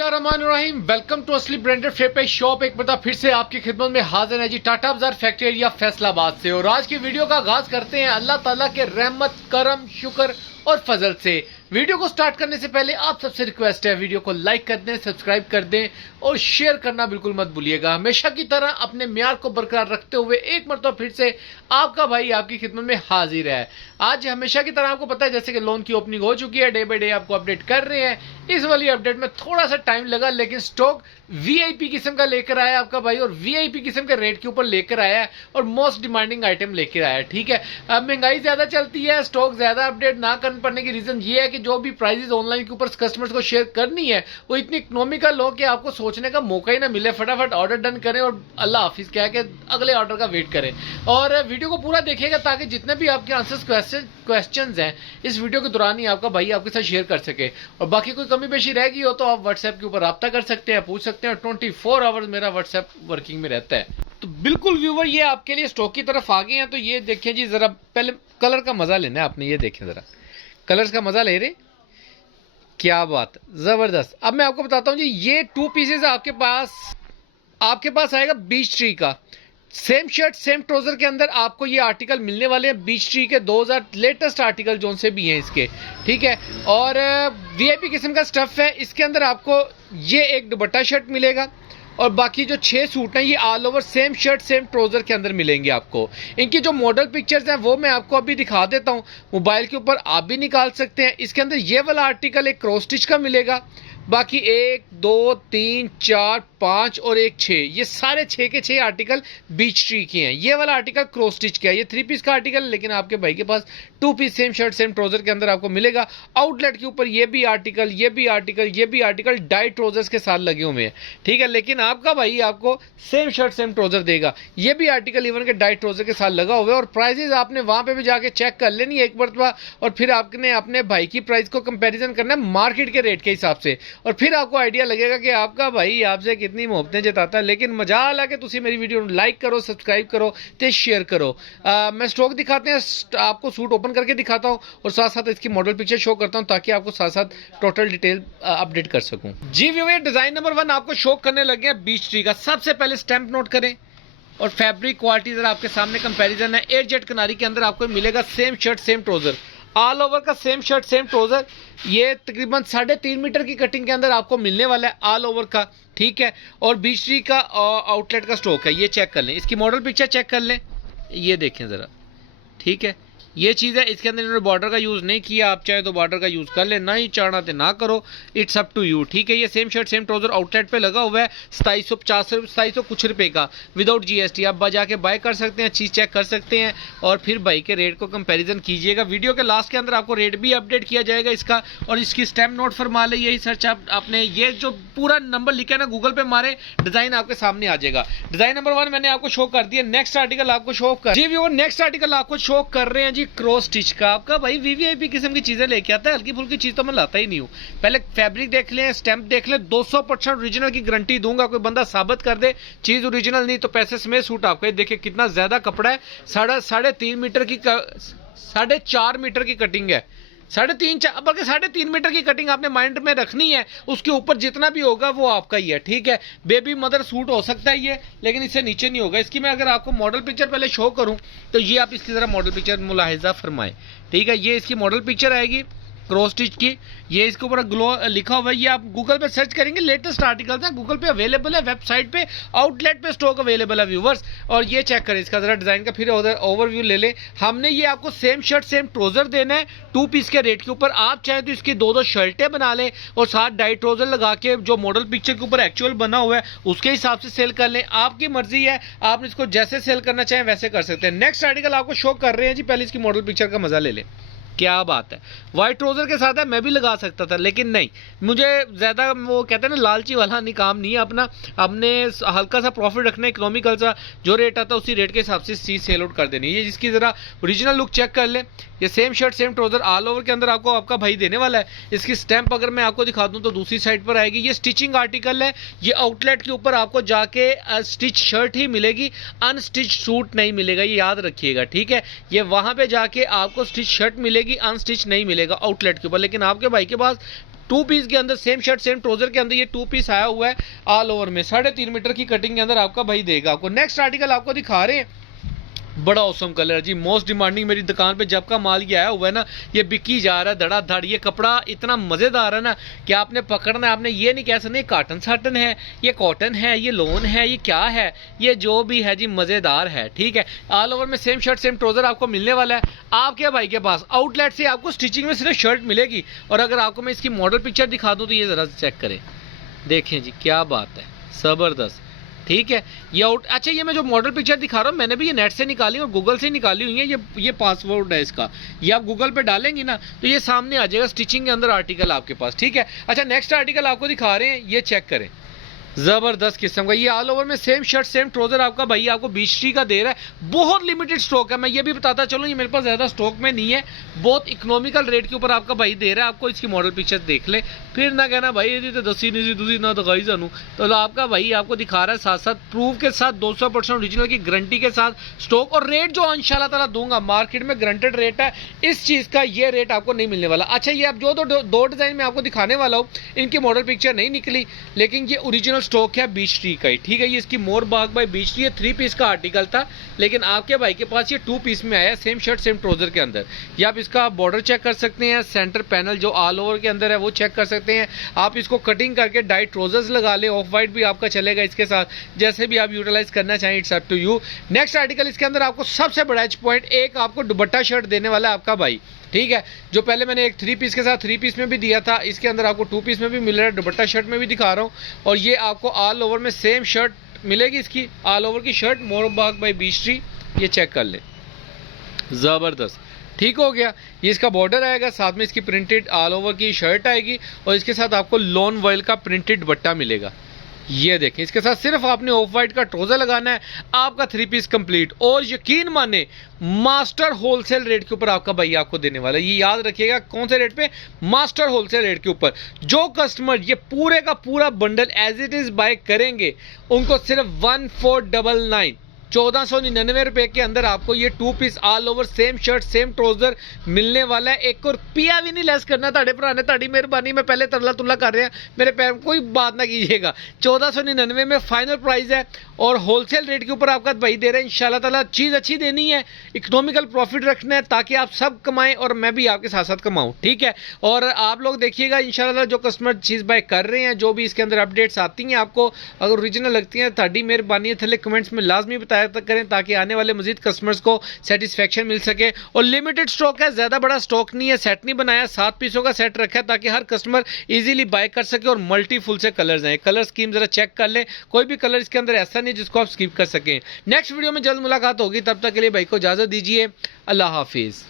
बिस्मिल्लाहिर्रहमानिर्रहीम। Welcome to असली branded फेपर shop. एक बार फिर से आपकी खिदमत में हाजिर है जी टाटा बाजार फैक्ट्री एरिया फैसलाबाद से। और आज की वीडियो का आगाज करते हैं अल्लाह ताला के रहमत करम शुक्र और फजल से। वीडियो को स्टार्ट करने से पहले आप सबसे रिक्वेस्ट है वीडियो को लाइक कर दें, सब्सक्राइब कर दें और शेयर करना बिल्कुल मत भूलिएगा। हमेशा की तरह अपने म्यार को बरकरार रखते हुए एक मरतबा फिर से आपका भाई आपकी खिदमत में हाजिर है। आज हमेशा की तरह आपको पता है जैसे कि लोन की ओपनिंग हो चुकी है, डे बाय डे आपको अपडेट कर रहे हैं। इस वाली अपडेट में थोड़ा सा टाइम लगा लेकिन स्टॉक वीआईपी किस्म का लेकर आया आपका भाई और वीआईपी किस्म के रेट के ऊपर लेकर आया है और मोस्ट डिमांडिंग आइटम लेकर आया है। ठीक है, अब महंगाई ज्यादा चलती है, स्टॉक ज्यादा अपडेट ना कर पाने की रीजन ये है कि जो भी प्राइसेस ऑनलाइन के ऊपर कस्टमर्स को शेयर करनी है वो इतनी इकोनॉमिकल हो कि आपको सोचने का मौका ही ना मिले। फटाफट ऑर्डर डन करें और अल्लाह हाफिज कह के अगले ऑर्डर का वेट करें। और वीडियो को पूरा देखिएगा ताकि जितने भी आपके आंसर्स क्वेश्चंस हैं इस वीडियो के दौरान ही आपका भाई आपके साथ शेयर कर सके। और बाकी कोई कमी पेशी रह गई हो तो आप व्हाट्सएप के ऊपर रब्ता कर सकते हैं, पूछ सकते हैं। 24 आवर्स मेरा व्हाट्सएप वर्किंग में रहता है। तो बिल्कुल व्यूवर ये आपके लिए स्टॉक की तरफ आ गए हैं। तो ये देखें जी, जरा पहले कलर का मजा लेना है आपने। ये देखें जरा कलर्स का मजा ले रहे, क्या बात, जबरदस्त। अब मैं आपको बताता हूं जी, ये 2 पीसेस आपके पास आएगा बीच ट्री का। सेम शर्ट सेम ट्राउजर के अंदर आपको ये आर्टिकल मिलने वाले हैं बीच ट्री के 2000 लेटेस्ट आर्टिकल जो से भी हैं इसके। ठीक है, और वीआईपी किस्म का स्टफ है। इसके अंदर आपको ये एक दुपट्टा शर्ट मिलेगा और बाकी जो 6 सूट हैं ये all over same shirt same trouser के अंदर मिलेंगे आपको। इनकी जो मॉडल पिक्चर्स हैं वो मैं आपको अभी दिखा देता हूं, मोबाइल के ऊपर आप भी निकाल सकते हैं। इसके अंदर ये वाला आर्टिकल एक क्रॉस स्टिच का मिलेगा, बाकी 1 2 3 4 5 और एक 6, ये सारे 6 के 6 आर्टिकल बीच ट्री के हैं। ये वाला आर्टिकल क्रॉस स्टिच का है, ये 3 पीस का आर्टिकल, लेकिन आपके भाई के पास 2 piece same shirt same trouser के अंदर आपको मिलेगा। आउटलेट के ऊपर ये भी आर्टिकल ये भी आर्टिकल ये भी आर्टिकल डाई ट्राउजर्स के साथ लगे हुए हैं। ठीक है, लेकिन आपका भाई आपको सेम शर्ट सेम ट्राउजर देगा। ये भी आर्टिकल इवन के डाई ट्राउजर के साथ लगा हुआ है। और प्राइजेस आपने वहां पे भी जाके चेक कर लेनी है एक मरतबा, और फिर आपने अपने भाई की प्राइस को कंपेरिजन करना है मार्केट के रेट के हिसाब से, और फिर आपको आइडिया लगेगा कि आपका भाई आपसे कितनी मोहब्बतें जताता है। लेकिन मजाल है कि तुम मेरी वीडियो लाइक करो, सब्सक्राइब करो ते शेयर करो। मैं स्टॉक दिखाते हैं, आपको सूट ओपन करके दिखाता हूं और साथ साथ इसकी मॉडल पिक्चर शो करता हूं ताकि आपको साथ साथ टोटल डिटेल अपडेट कर सकूं। जी व्यूअर, डिजाइन नंबर 1 आपको शो करने लगे हैं बीच ट्री का। सबसे पहले स्टैंप नोट करें और फैब्रिक क्वालिटी जरा आपके सामने कंपैरिजन है। एयर जेट किनारी के अंदर आपको मिलेगा same shirt same trouser, all over का सेम शर्ट सेम ट्राउजर। ये तकरीबन 3.5 मीटर की कटिंग के अंदर आपको मिलने वाला है ऑल ओवर का। ठीक है, और बीच ट्री का आउटलेट का स्टॉक है, ये चेक कर लें। इसकी मॉडल पिक्चर चेक कर लें, ये देखें जरा। ठीक है, ये चीज़ है, इसके अंदर इन्होंने बॉर्डर का यूज़ नहीं किया। आप चाहे तो बॉर्डर का यूज़ कर ले, ना ही चाहना तो ना करो, इट्स अप टू यू। ठीक है, ये same shirt same trouser outlet पे लगा हुआ है 2750 2700 कुछ रुपए का विदाउट जीएसटी। आप जाके बाय कर सकते हैं, चीज़ चेक कर सकते हैं और फिर भाई के रेट को कंपेरिजन कीजिएगा। वीडियो के लास्ट के अंदर आपको रेट भी अपडेट किया जाएगा इसका, और इसकी स्टैम्प नोट फरमा ले। यही सर्च आपने ये जो पूरा नंबर लिखा है ना गूगल पे मारे, डिजाइन आपके सामने आ जाएगा। डिजाइन नंबर 1 मैंने आपको शो कर दिया। नेक्स्ट आर्टिकल आपको शो कर जी व्यूअर, नेक्स्ट आर्टिकल आपको शो कर रहे हैं जी क्रॉस स्टिच का। आपका भाई वीवीआईपी किस्म की चीजें लेके आता है, हल्की फुल्की चीज तो मैं लाता ही नहीं हूं। पहले फैब्रिक देख लें, स्टैंप देख लें, 200% ओरिजिनल की गारंटी दूंगा। कोई बंदा साबित कर दे चीज ओरिजिनल नहीं तो पैसे समेत सूट आपको। देखिए कितना ज्यादा कपड़ा है, 3.5 मीटर की 4.5 मीटर की कटिंग है। 3.5 बल्कि 3.5 मीटर की कटिंग आपने माइंड में रखनी है। उसके ऊपर जितना भी होगा वो आपका ही है। ठीक है, बेबी मदर सूट हो सकता है ये, लेकिन इससे नीचे नहीं होगा। इसकी मैं अगर आपको मॉडल पिक्चर पहले शो करूं तो ये आप इसकी जरा मॉडल पिक्चर मुलाहिजा फरमाएं। ठीक है, ये इसकी मॉडल पिक्चर आएगी क्रॉस स्टिच की। ये इसके ऊपर ग्लो लिखा हुआ है, ये आप गूगल पे सर्च करेंगे, लेटेस्ट आर्टिकल्स हैं, गूगल पे अवेलेबल है, वेबसाइट पे आउटलेट पे स्टॉक अवेलेबल है व्यूवर्स। और ये चेक करें इसका जरा डिजाइन का फिर ओवरव्यू ले लें। हमने ये आपको सेम शर्ट सेम ट्राउजर देना है 2 पीस के रेट के ऊपर। आप चाहे तो इसकी 2-2 शर्टें बना लें और साथ डाई ट्राउजर लगा के जो मॉडल पिक्चर के ऊपर एक्चुअल बना हुआ है उसके हिसाब से सेल कर लें। आपकी मर्जी है, आप इसको जैसे सेल करना चाहें वैसे कर सकते हैं। नेक्स्ट आर्टिकल आपको शो कर रहे हैं जी, पहले इसकी मॉडल पिक्चर का मजा ले लें। क्या बात है, व्हाइट ट्राउजर के साथ है, मैं भी लगा सकता था लेकिन नहीं, मुझे ज्यादा वो कहते हैं ना लालची वाला नहीं काम नहीं है अपना। हमने हल्का सा प्रॉफिट रखना है, इकोनॉमिकल सा जो रेट आता है उसी रेट के हिसाब से चीज सेल आउट कर देनी है। जिसकी जरा ओरिजिनल लुक चेक कर ले, ये same shirt same trouser all over के अंदर आपको आपका भाई देने वाला है। इसकी स्टैंप अगर मैं आपको दिखा दूं तो दूसरी साइड पर आएगी। ये स्टिचिंग आर्टिकल है, ये आउटलेट के ऊपर आपको जाके स्टिच शर्ट ही मिलेगी, अनस्टिच सूट नहीं मिलेगा, ये याद रखिएगा। ठीक है, ये वहां पे जाके आपको स्टिच शर्ट मिलेगी, अनस्टिच नहीं मिलेगा आउटलेट के ऊपर। लेकिन आपके भाई के पास टू पीस के अंदर सेम शर्ट सेम ट्राउजर के अंदर ये टू पीस आया हुआ है ऑल ओवर में 3.5 मीटर की कटिंग के अंदर आपका भाई देगा आपको। नेक्स्ट आर्टिकल आपको दिखा रहे हैं, बड़ा औसम कलर है जी, मोस्ट डिमांडिंग। मेरी दुकान पे जब का माल ये आया हुआ है ना, ये बिकी जा रहा है धड़ाधड़। ये कपड़ा इतना मज़ेदार है ना कि आपने पकड़ना है, आपने ये नहीं कह सकते काटन साटन है, ये कॉटन है, ये लोन है, ये क्या है, ये जो भी है जी मज़ेदार है, ठीक है। ऑल ओवर में सेम शर्ट सेम ट्राउजर आपको मिलने वाला है। आपके भाई के पास आउटलेट से आपको स्टिचिंग में सिर्फ शर्ट मिलेगी। और अगर आपको मैं इसकी मॉडल पिक्चर दिखा दूँ तो ये ज़रा चेक करें, देखें जी क्या बात है, ज़बरदस्त, ठीक है। ये अच्छा, ये मैं जो मॉडल पिक्चर दिखा रहा हूँ मैंने भी ये नेट से निकाली और गूगल से निकाली हुई है। ये पासवर्ड है इसका, ये आप गूगल पे डालेंगी ना तो ये सामने आ जाएगा स्टिचिंग के अंदर आर्टिकल आपके पास, ठीक है। अच्छा, नेक्स्ट आर्टिकल आपको दिखा रहे हैं, ये चेक करें, जबरदस्त किस्म का। ये ऑल ओवर में सेम शर्ट सेम ट्राउजर आपका भैया आपको 20 का दे रहा है। बहुत लिमिटेड स्टॉक है, मैं ये भी बताता चलूँ, ये मेरे पास ज़्यादा स्टॉक में नहीं है। बहुत इकोनॉमिकल रेट के ऊपर आपका भाई दे रहा है। आपको इसकी मॉडल पिक्चर देख ले, फिर ना कहना भाई ये तो दसी नहीं सी ना दिखाई जानू। तो आपका भाई आपको दिखा रहा है साथ साथ प्रूफ के साथ 200% ओरिजिनल की गारंटी के साथ स्टॉक। और रेट जो इंशाल्लाह ताला दूंगा, मार्केट में गारंटेड रेट है इस चीज़ का, ये रेट आपको नहीं मिलने वाला। अच्छा, ये आप जो दो डिज़ाइन में आपको दिखाने वाला हूँ, इनकी मॉडल पिक्चर नहीं निकली, लेकिन ये ओरिजिनल स्टॉक है बीच ट्री का ही, ठीक है। ये इसकी मोर बाग बाय बीच ट्री है, 3 पीस का आर्टिकल था, लेकिन आपके भाई के पास ये 2 पीस में आया, सेम शर्ट सेम ट्राउजर के अंदर। ये आप इसका बॉर्डर चेक कर सकते हैं, सेंटर पैनल जो ऑल ओवर के अंदर है वो चेक कर सकते हैं। आप इसको कटिंग करके डाइट ट्राउजर्स लगा ले, ऑफ वाइट भी आपका चलेगा इसके साथ, जैसे भी आप यूटिलाइज करना चाहें, it's up to you. Next article इसके अंदर आपको सबसे बड़ा एच पॉइंट, एक आपको दुपट्टा शर्ट देने वाला है आपका भाई, ठीक है। जो पहले मैंने एक 3 पीस के साथ 3 पीस में भी दिया था, इसके अंदर आपको 2 पीस में भी मिल रहा है, दुपट्टा शर्ट में भी दिखा रहा हूँ। और ये आपको ऑल ओवर में सेम शर्ट मिलेगी, इसकी ऑल ओवर की शर्ट मोर बाग बाय बीच ट्री, ये चेक कर ले, ज़बरदस्त, ठीक हो गया। ये इसका बॉर्डर आएगा, साथ में इसकी प्रिंटेड ऑल ओवर की शर्ट आएगी और इसके साथ आपको लॉन वॉयल का प्रिंटेड दुपट्टा मिलेगा। ये देखें, इसके साथ सिर्फ आपने ऑफ वाइट का ट्राउजर लगाना है, आपका 3 पीस कंप्लीट। और यकीन माने मास्टर होलसेल रेट के ऊपर आपका भैया आपको देने वाला है। ये याद रखिएगा, कौन से रेट पे? मास्टर होलसेल रेट के ऊपर। जो कस्टमर ये पूरे का पूरा bundle as it is buy करेंगे, उनको सिर्फ 1499 1499 रुपए के अंदर आपको ये 2 piece all over same shirt same trouser मिलने वाला है। एक और रुपया भी नहीं लेस करना, ताड़े भरा ने, ताड़ी मेहरबानी। मैं पहले तरला तुल्ला कर रहे हैं, मेरे पैर में कोई बात ना कीजिएगा। 1499 में फाइनल प्राइस है और होलसेल रेट के ऊपर आपका भाई दे रहे हैं। इंशाल्लाह ताला चीज़ अच्छी देनी है, इकोनॉमिकल प्रॉफिट रखना है, ताकि आप सब कमाएं और मैं भी आपके साथ साथ कमाऊं, ठीक है। और आप लोग देखिएगा इंशाल्लाह, जो कस्टमर चीज़ बाय कर रहे हैं, जो भी इसके अंदर अपडेट्स आती हैं, आपको अगर ओरिजिनल लगती हैं, ताड़ी मेहरबानी है, थले कमेंट्स में लाजमी बताया करें, ताकि आने वाले मजीद कस्टमर्स को सेटिस्फेक्शन मिल सके। और लिमिटेड स्टॉक है, ज्यादा बड़ा स्टॉक नहीं है, सेट नहीं बनाया, 7 पीसों का सेट रखा है ताकि हर कस्टमर इजीली बाय कर सके। और मल्टी फुल से कलर्स हैं, कलर स्कीम जरा चेक कर ले, कोई भी कलर इसके अंदर ऐसा नहीं जिसको आप स्किप कर सकें। नेक्स्ट वीडियो में जल्द मुलाकात होगी, तब तक के लिए भाई को इजाजत दीजिए, अल्लाह हाफिज।